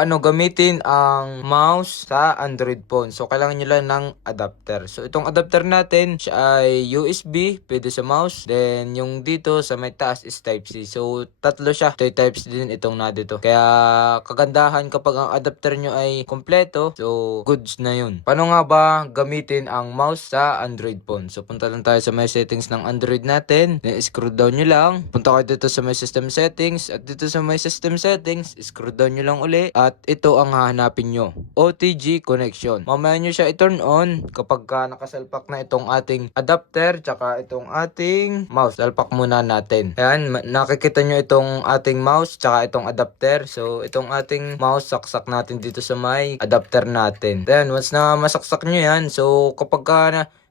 paano gamitin ang mouse sa Android phone. So, kailangan nyo lang ng adapter. So, itong adapter natin, siya ay USB, pwede sa mouse. Then, yung dito sa may taas is Type-C. So, tatlo siya. Ito Type-C din itong na dito. Kaya, kagandahan kapag ang adapter nyo ay kompleto, so, goods na yun. Paano nga ba gamitin ang mouse sa Android phone? So, punta lang tayo sa may settings ng Android natin. Then, scroll down nyo lang. Punta kayo dito sa may system settings. At dito sa may system settings, scroll down nyo lang uli. At ito ang hahanapin nyo. OTG connection. Mamaya nyo siya i-turn on kapag nakasalpak na itong ating adapter tsaka itong ating mouse. Salpak muna natin. Ayan, nakikita nyo itong ating mouse tsaka itong adapter. So, itong ating mouse, saksak natin dito sa may adapter natin. Ayan, once na masaksak nyo yan, so kapag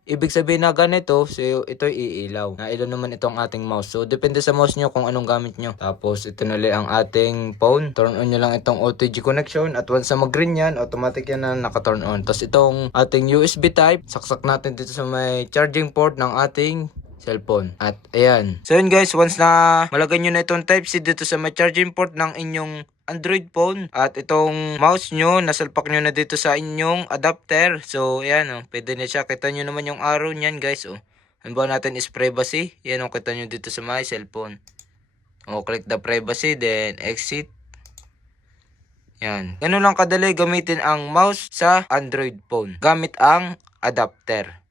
ibig sabihin na ganito, so ito iilaw. Nailaw naman itong ating mouse. So, depende sa mouse nyo kung anong gamit nyo. Tapos, ito nali ang ating phone. Turn on nyo lang itong OTG connection. At once na mag-green yan, automatic yan na naka-turn on. Tapos, itong ating USB type, saksak natin dito sa may charging port ng ating cellphone. At ayan. So yun guys, once na malagay nyo na itong Type-C dito sa may charging port ng inyong Android phone at itong mouse nyo, nasalpak nyo na dito sa inyong adapter. So ayan pwede na siya. Kita nyo naman yung arrow nyan guys Halimbawa natin is privacy. Yan kita nyo dito sa my cellphone. Click the privacy, then exit. Yan. Ganun lang kadali gamitin ang mouse sa Android phone gamit ang adapter.